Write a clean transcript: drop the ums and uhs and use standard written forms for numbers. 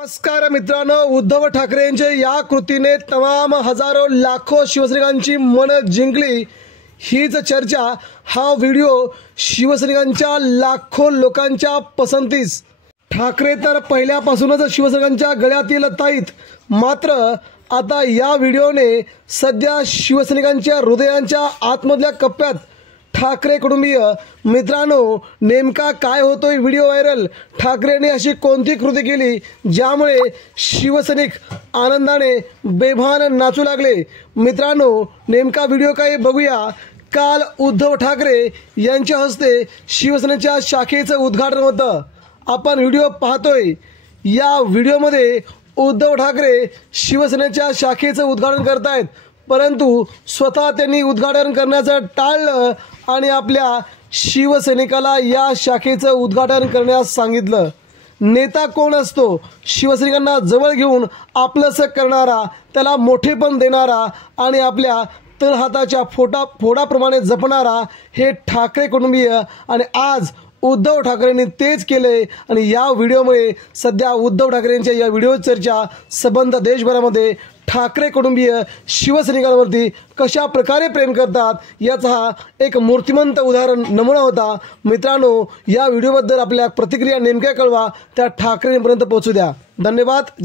नमस्कार मित्रांनो, उद्धव ठाकरेंच्या या कृतीने तमाम हजारो लाखो शिवसैनिकांची मन जिंकली। हीच चर्चा, हा व्हिडिओ शिवसैनिकांच्या लाखो लोकांच्या पसंतीस। ठाकरे तर पहिल्यापासूनच शिवसैनिकांच्या गळ्यातील ताईत, मात्र आता या व्हिडिओने सध्या शिवसैनिकांच्या हृदयांच्या आतमधल्या कप्प्यात ठाकरे कुटुंबीय मित्रांनो, नेमका काय होतोय व्हिडिओ व्हायरल? ठाकरेंनी अशी कोणती कृती केली ज्यामुळे शिवसैनिक आनंदाने बेभान नाचू लागले? मित्रांनो, नेमका व्हिडिओ काय बघूया। काल उद्धव ठाकरे यांच्या हस्ते शिवसेनेच्या शाखेचं उद्घाटन होतं। आपण व्हिडिओ पाहतोय। या व्हिडिओमध्ये उद्धव ठाकरे शिवसेनेच्या शाखेचं उद्घाटन करतायत, परंतु स्वतः त्यांनी उद्घाटन करण्याचं टाळलं आणि आपल्या शिवसैनिकाला या शाखेचं उद्घाटन करण्यास सांगितलं। नेता कोण असतो? शिवसैनिकांना जवळ घेऊन आपलंसं करणारा, त्याला मोठेपण देणारा आणि आपल्या तळहाताच्या फोडाप्रमाणे जपणारा हे ठाकरे कुटुंबीय। आणि आज उद्धव ठाकरेंनी तेच केले आणि या व्हिडिओमुळे सध्या उद्धव ठाकरेंच्या या व्हिडिओ चर्चा संबंध देशभरामध्ये ठाकरे कुटुंबीय शिवसैनिकांवरती कशा प्रकारे प्रेम करतात याचा हा एक मूर्तिमंत उदाहरण नमुना होता। मित्रांनो, या व्हिडिओबद्दल आपल्या प्रतिक्रिया नेमक्या कळवा, त्या ठाकरेंपर्यंत पोहोचू द्या। धन्यवाद।